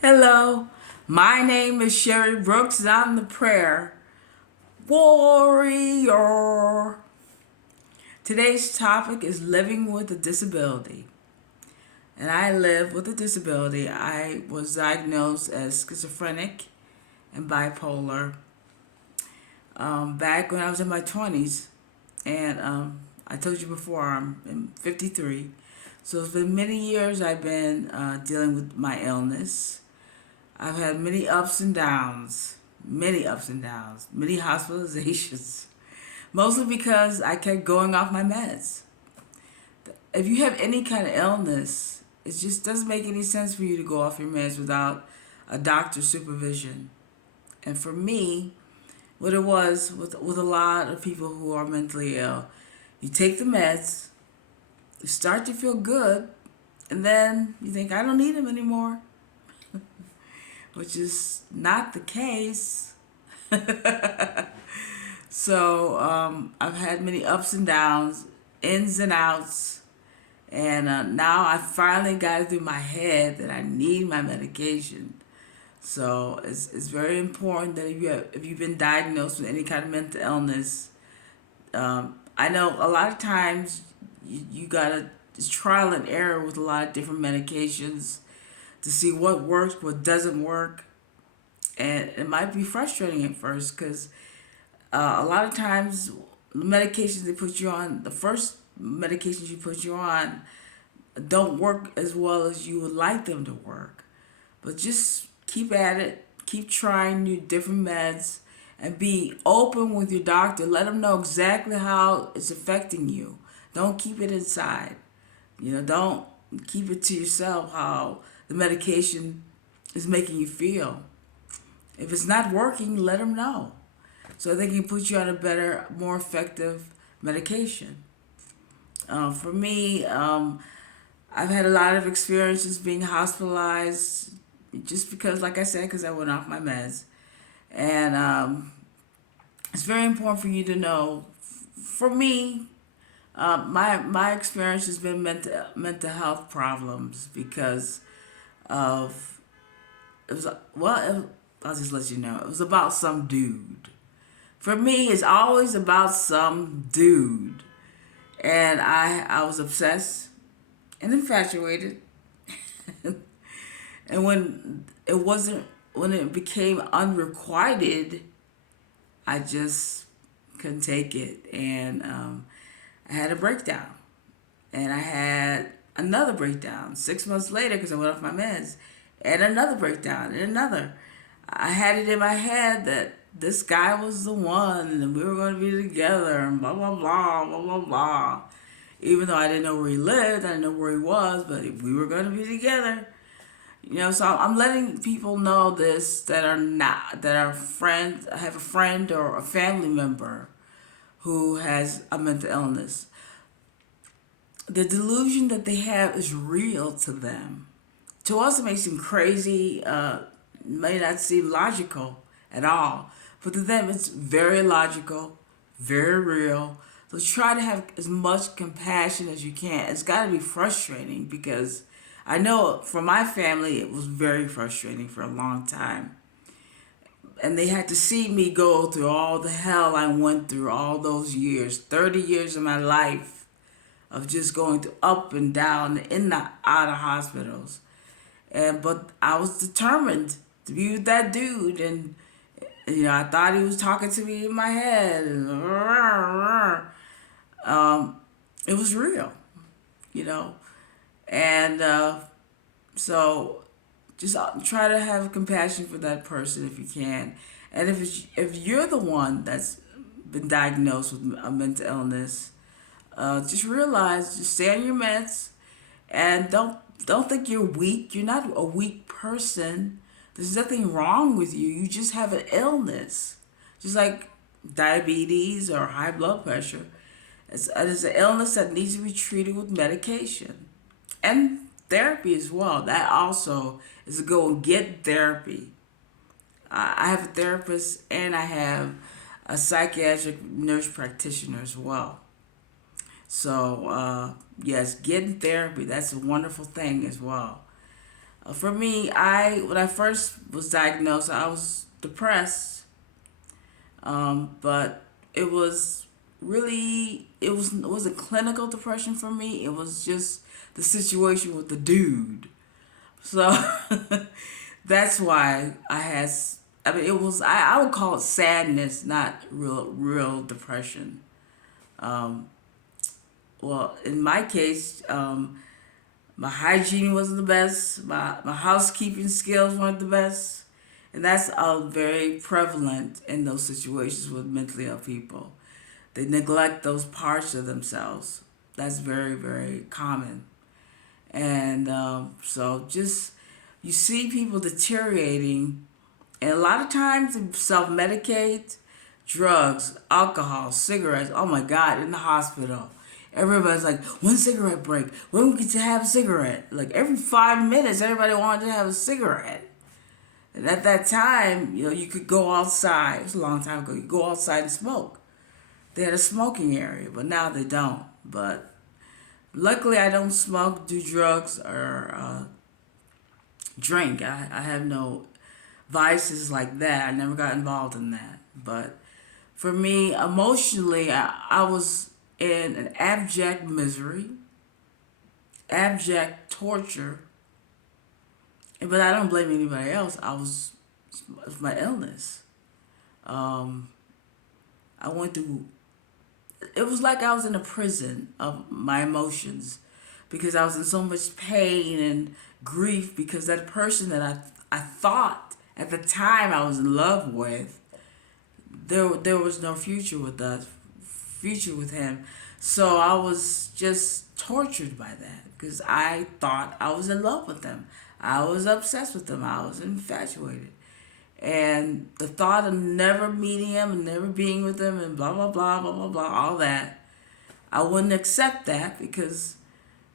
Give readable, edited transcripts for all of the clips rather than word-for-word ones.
Hello, my name is Sherry Brooks, and I'm the prayer warrior. Today's topic is living with a disability. And I live with a disability. I was diagnosed as schizophrenic and bipolar back when I was in my 20s. And I told you before, I'm 53. So it's been many years I've been dealing with my illness. I've had many ups and downs, many hospitalizations, mostly because I kept going off my meds. If you have any kind of illness, it just doesn't make any sense for you to go off your meds without a doctor's supervision. And for me, what it was with a lot of people who are mentally ill, you take the meds, you start to feel good, and then you think, I don't need them anymore, which is not the case. So I've had many ups and downs, ins and outs, and now I finally got it through my head that I need my medication. So it's very important that if you've been diagnosed with any kind of mental illness, I know a lot of times you gotta it's trial and error with a lot of different medications to see what works, what doesn't work, and it might be frustrating at first because a lot of times the medications they put you on, the first medications you put you on, don't work as well as you would like them to work. But just keep at it, keep trying new different meds, and be open with your doctor. Let them know exactly how it's affecting you. Don't keep it inside. Don't keep it to yourself how the medication is making you feel. If it's not working, let them know so they can put you on a better, more effective medication. For me, I've had a lot of experiences being hospitalized just because, like I said, because I went off my meds. And it's very important for you to know. For me, my experience has been mental health problems because of it was I'll just let you know it was about some dude. For me, it's always about some dude, and I was obsessed and infatuated, and when it became unrequited, I just couldn't take it, and I had a breakdown, and I had another breakdown 6 months later because I went off my meds, and another breakdown, and another. I had it in my head that this guy was the one, and we were going to be together, and blah blah blah blah blah blah. Even though I didn't know where he lived, I didn't know where he was, but if we were going to be together, so I'm letting people know this that are not that are friends. I have a friend or a family member who has a mental illness. The delusion that they have is real to them. To us, it may seem crazy, may not seem logical at all, but to them, it's very logical, very real. So try to have as much compassion as you can. It's got to be frustrating because I know for my family, it was very frustrating for a long time. And they had to see me go through all the hell I went through all those years, 30 years of my life of just going through up and down, in and out of hospitals. But I was determined to be with that dude, and I thought he was talking to me in my head, and it was real, you know, and so just try to have compassion for that person if you can, and if you're the one that's been diagnosed with a mental illness, just realize, just stay on your meds, and don't think you're weak. You're not a weak person. There's nothing wrong with you. You just have an illness, just like diabetes or high blood pressure. It's an illness that needs to be treated with medication and therapy as well. That also is to go and get therapy. I have a therapist and I have a psychiatric nurse practitioner as well. So yes, getting therapy, that's a wonderful thing as well. For me, when I first was diagnosed, I was depressed, but it was it was a clinical depression for me. It was just the situation with the dude. So that's why I had. I mean, it was. I would call it sadness, not real depression. Um, well, in my case, my hygiene wasn't the best. My housekeeping skills weren't the best, and that's very prevalent in those situations with mentally ill people. They neglect those parts of themselves. That's very common. And so just you see people deteriorating, and a lot of times they self medicate, drugs, alcohol, cigarettes. Oh my God, in the hospital. Everybody's like, one cigarette break. When we get to have a cigarette? Like every 5 minutes, everybody wanted to have a cigarette. And at that time, you could go outside. It was a long time ago. You could go outside and smoke. They had a smoking area, but now they don't. But luckily, I don't smoke, do drugs, or drink. I have no vices like that. I never got involved in that. But for me, emotionally, I was in an abject misery, abject torture. But I don't blame anybody else. It was my illness. Um, I went through, it was like I was in a prison of my emotions because I was in so much pain and grief because that person that I thought at the time I was in love with, there was no future with him. So I was just tortured by that because I thought I was in love with him. I was obsessed with him. I was infatuated. And the thought of never meeting him and never being with him and blah, blah, blah, blah, blah, blah, all that, I wouldn't accept that because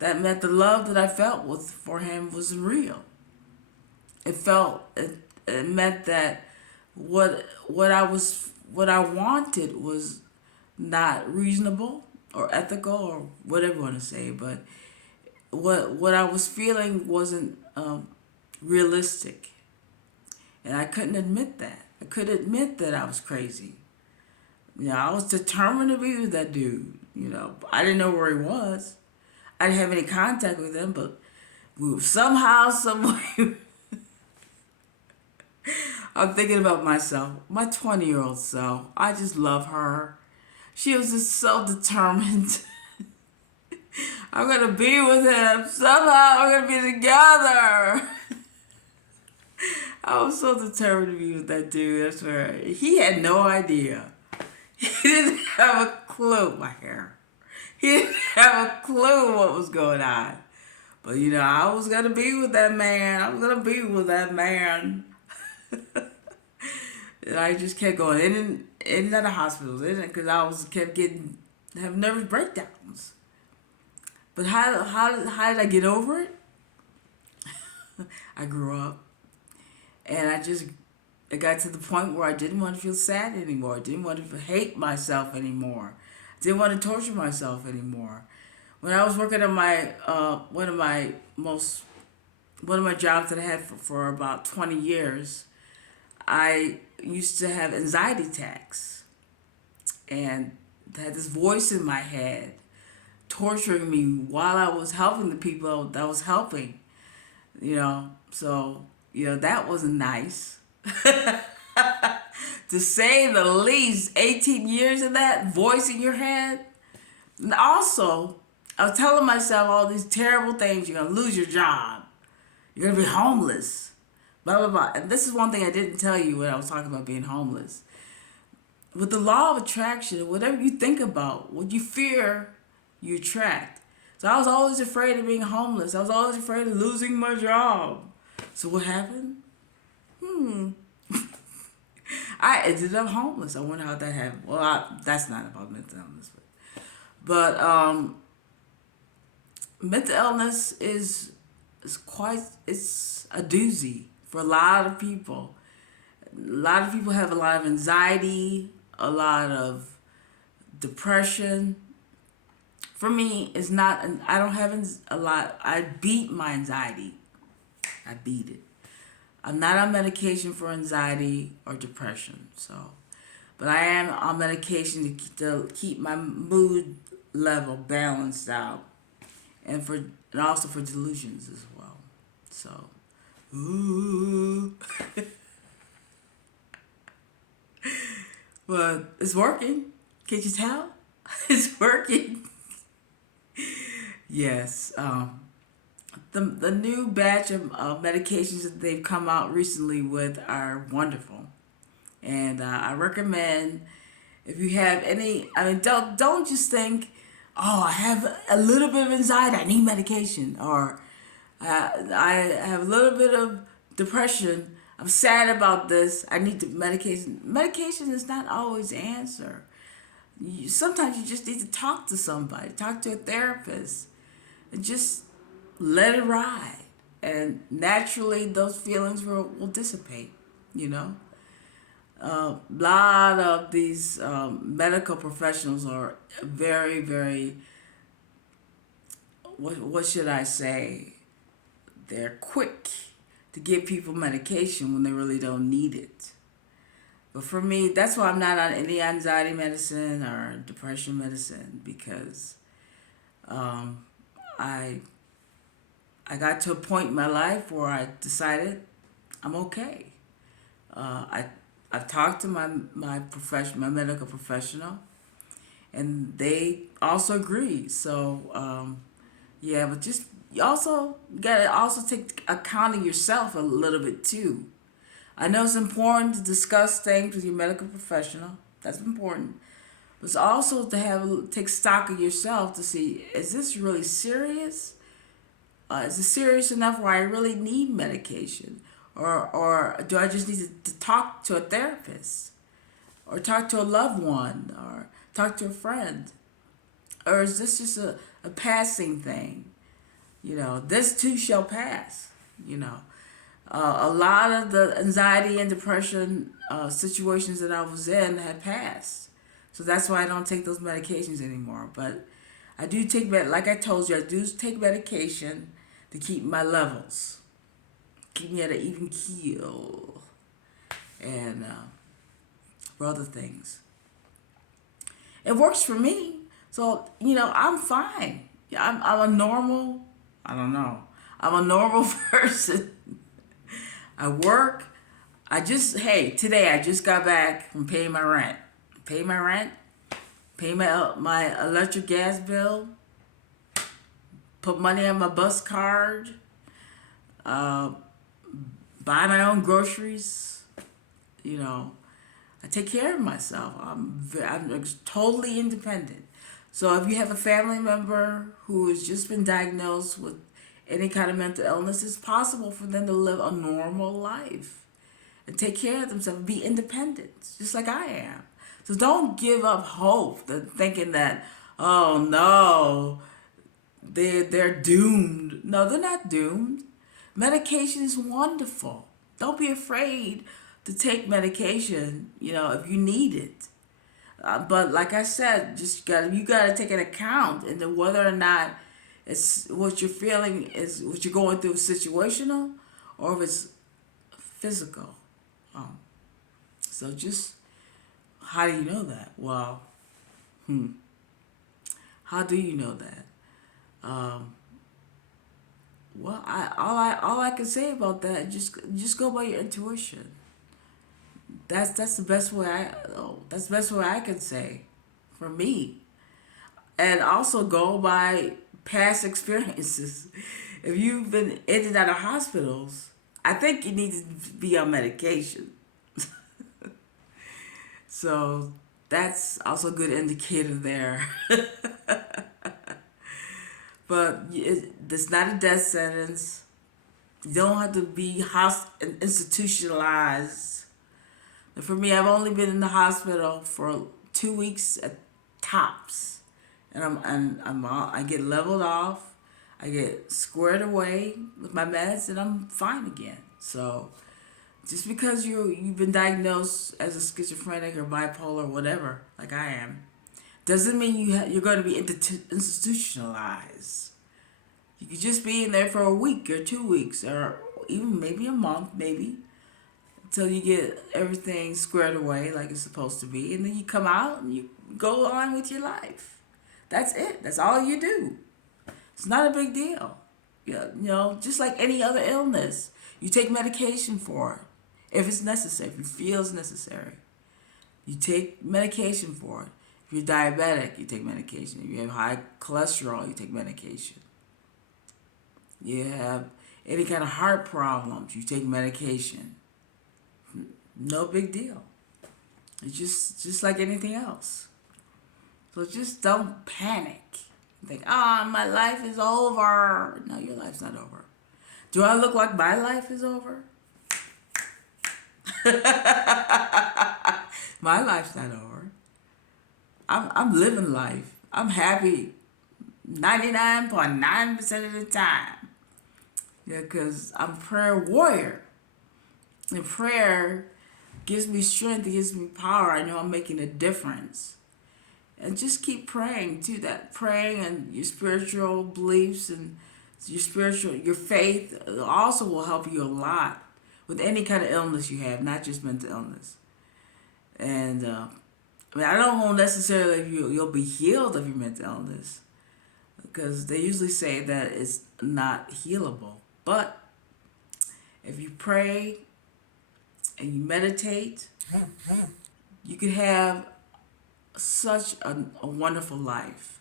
that meant the love that I felt for him wasn't real. It meant that what I wanted was not reasonable or ethical or whatever you want to say, but what I was feeling wasn't realistic, and I couldn't admit that. I couldn't admit that I was crazy. I was determined to be with that dude. I didn't know where he was. I didn't have any contact with him, but somehow, some way, I'm thinking about myself, my 20-year-old self. I just love her. She was just so determined. I'm gonna be with him. Somehow we're gonna be together. I was so determined to be with that dude. I swear. He had no idea. He didn't have a clue. My hair. He didn't have a clue what was going on. But I was gonna be with that man. I was gonna be with that man. And I just kept going in and out of hospitals, because kept having nervous breakdowns. But how did I get over it? I grew up, and I got to the point where I didn't want to feel sad anymore. I didn't want to hate myself anymore. I didn't want to torture myself anymore. When I was working at my one of my jobs that I had for about 20 years, I used to have anxiety attacks and had this voice in my head torturing me while I was helping the people that I was helping. So that wasn't nice. To say the least, 18 years of that voice in your head. And also, I was telling myself all these terrible things. You're going to lose your job. You're going to be homeless. Blah, blah, blah. And this is one thing I didn't tell you when I was talking about being homeless. With the law of attraction, whatever you think about, what you fear, you attract. So I was always afraid of being homeless. I was always afraid of losing my job. So what happened? I ended up homeless. I wonder how that happened. Well, that's not about mental illness. But mental illness is it's a doozy for a lot of people. A lot of people have a lot of anxiety, a lot of depression. For me, it's not. I don't have a lot. I beat my anxiety. I beat it. I'm not on medication for anxiety or depression, so, but I am on medication to keep my mood level balanced out, and also for delusions as well. So, ooh, but it's working. Can't you tell? It's working. Yes. The new batch of medications that they've come out recently with are wonderful, and I recommend, if you have any. I mean, don't just think, oh, I have a little bit of anxiety, I need medication, or I have a little bit of depression, I'm sad about this, I need the medication. Medication is not always the answer. Sometimes you just need to talk to somebody, talk to a therapist, and just let it ride. And naturally, those feelings will dissipate, you know? A lot of these medical professionals are very, very, what should I say? They're quick to give people medication when they really don't need it. But for me, that's why I'm not on any anxiety medicine or depression medicine, because um, I I got to a point in my life where I decided I'm okay. I I've talked to my medical professional, and they also agree. So yeah, but just you also gotta also take account of yourself a little bit too. I know it's important to discuss things with your medical professional. That's important. But it's also to take stock of yourself to see, is this really serious? Is it serious enough where I really need medication? Or do I just need to talk to a therapist? Or talk to a loved one? Or talk to a friend? Or is this just a passing thing? This too shall pass. You know, a lot of the anxiety and depression situations that I was in had passed. So that's why I don't take those medications anymore. But I do take like I told you, I do take medication to keep my levels, keep me at an even keel, and for other things. It works for me. So, I'm fine. Yeah, I'm a normal, I don't know, I'm a normal person. I work. Hey, today I just got back from paying my rent. Pay my rent, pay my electric gas bill, put money on my bus card, uh, buy my own groceries. You know, I take care of myself. I'm totally independent. So if you have a family member who has just been diagnosed with any kind of mental illness, it's possible for them to live a normal life and take care of themselves, be independent, just like I am. So don't give up hope, thinking that, oh no, they're doomed. No, they're not doomed. Medication is wonderful. Don't be afraid to take medication, if you need it. But like I said, you gotta take an account into whether or not it's what you're feeling is what you're going through is situational, or if it's physical. Um, so just how do you know that? Well, how do you know that? Um, well, all I can say about that, just go by your intuition. That's the best way that's the best way I can say, for me, and also go by past experiences. If you've been in and out of hospitals, I think you need to be on medication. So that's also a good indicator there. But it's not a death sentence. You don't have to be institutionalized. And for me, I've only been in the hospital for 2 weeks at tops, and I get leveled off. I get squared away with my meds, and I'm fine again. So just because you've been diagnosed as a schizophrenic or bipolar or whatever, like I am, doesn't mean you're going to be institutionalized. You could just be in there for a week or 2 weeks, or even maybe a month, maybe, until you get everything squared away like it's supposed to be. And then you come out and you go on with your life. That's it. That's all you do. It's not a big deal. Yeah, just like any other illness, you take medication for it if it's necessary, if you feel it's necessary. You take medication for it. If you're diabetic, you take medication. If you have high cholesterol, you take medication. You have any kind of heart problems, you take medication. No big deal. It's just like anything else. So just don't panic. Think, my life is over. No, your life's not over. Do I look like my life is over? My life's not over. I'm living life. I'm happy 99.9% of the time. Yeah, because I'm a prayer warrior. And prayer gives me strength, it gives me power. I know I'm making a difference. And just keep praying too. That praying and your spiritual beliefs and your faith also will help you a lot with any kind of illness you have, not just mental illness. And I don't know necessarily if you'll be healed of your mental illness, because they usually say that it's not healable. But if you pray and you meditate, you can have such a wonderful life.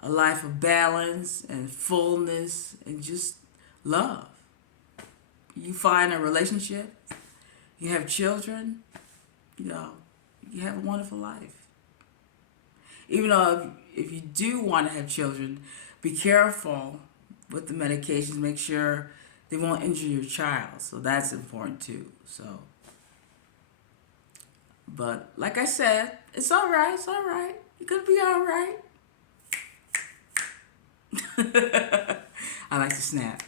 A life of balance and fullness and just love. You find a relationship, you have children, you have a wonderful life. Even though if you do want to have children, be careful with the medications. Make sure they won't injure your child. So that's important too. But like I said, it's all right. It's all right. You're going to be all right. I like to snap.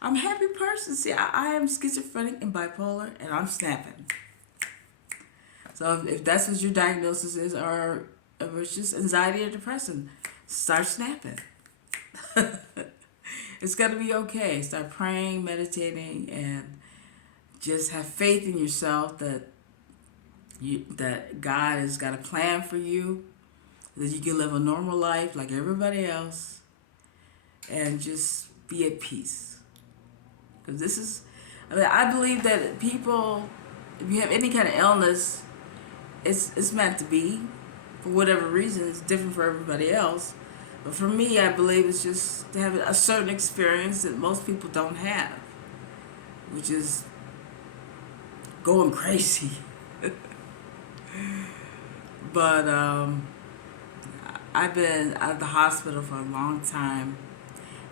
I'm a happy person. See, I am schizophrenic and bipolar, and I'm snapping. So if that's what your diagnosis is, or if it's just anxiety or depression, start snapping. It's going to be okay. Start praying, meditating, and just have faith in yourself that God has got a plan for you, that you can live a normal life like everybody else, and just be at peace. Because I believe that people, if you have any kind of illness, it's meant to be. For whatever reason, it's different for everybody else. But for me, I believe it's just to have a certain experience that most people don't have, which is going crazy. But I've been out of the hospital for a long time,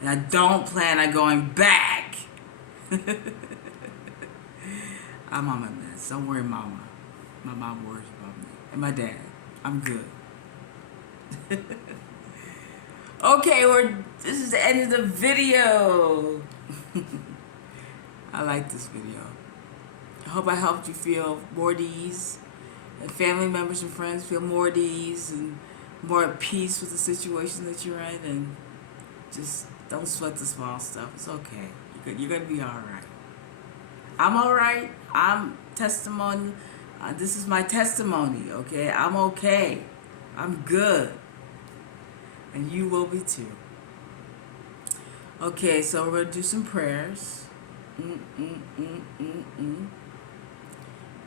and I don't plan on going back. I'm on my meds. Don't worry, Mama. My mom worries about me. And my dad. I'm good. Okay, this is the end of the video. I like this video. I hope I helped you feel more at ease, and family members and friends feel more at ease and more at peace with the situation that you're in, and just don't sweat the small stuff. It's okay. You're going to be all right. I'm all right. I'm testimony. This is my testimony, okay? I'm okay. I'm good. And you will be too. Okay, so we're going to do some prayers.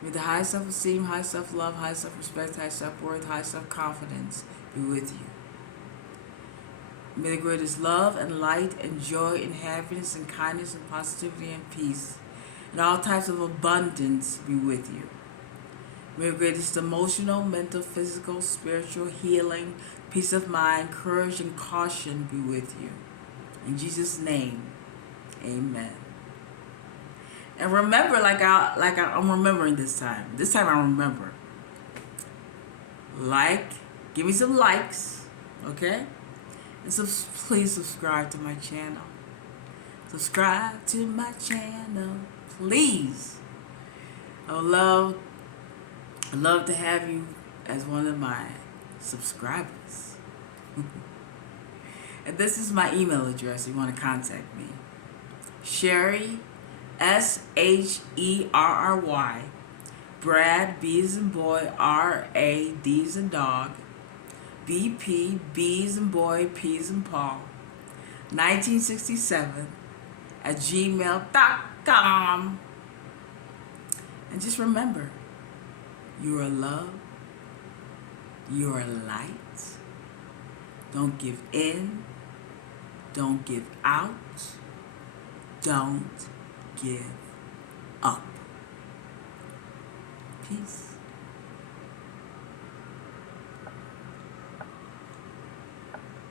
May the high self-esteem, high self-love, high self-respect, high self-worth, high self-confidence be with you. May the greatest love and light and joy and happiness and kindness and positivity and peace and all types of abundance be with you. May the greatest emotional, mental, physical, spiritual healing, peace of mind, courage, and caution be with you. In Jesus' name, amen. And remember, I'm remembering this time. This time I remember. Give me some likes, okay? And so please subscribe to my channel. Subscribe to my channel, please. I'd love to have you as one of my subscribers. And this is my email address if you want to contact me. Sherry, Sherry. Brad, B as in boy, R-A, D as in dog. BP, B as in boy, P as in Paul. 1967 at gmail.com. And just remember, you are love, you are light. Don't give in, don't give out, don't give up. Peace.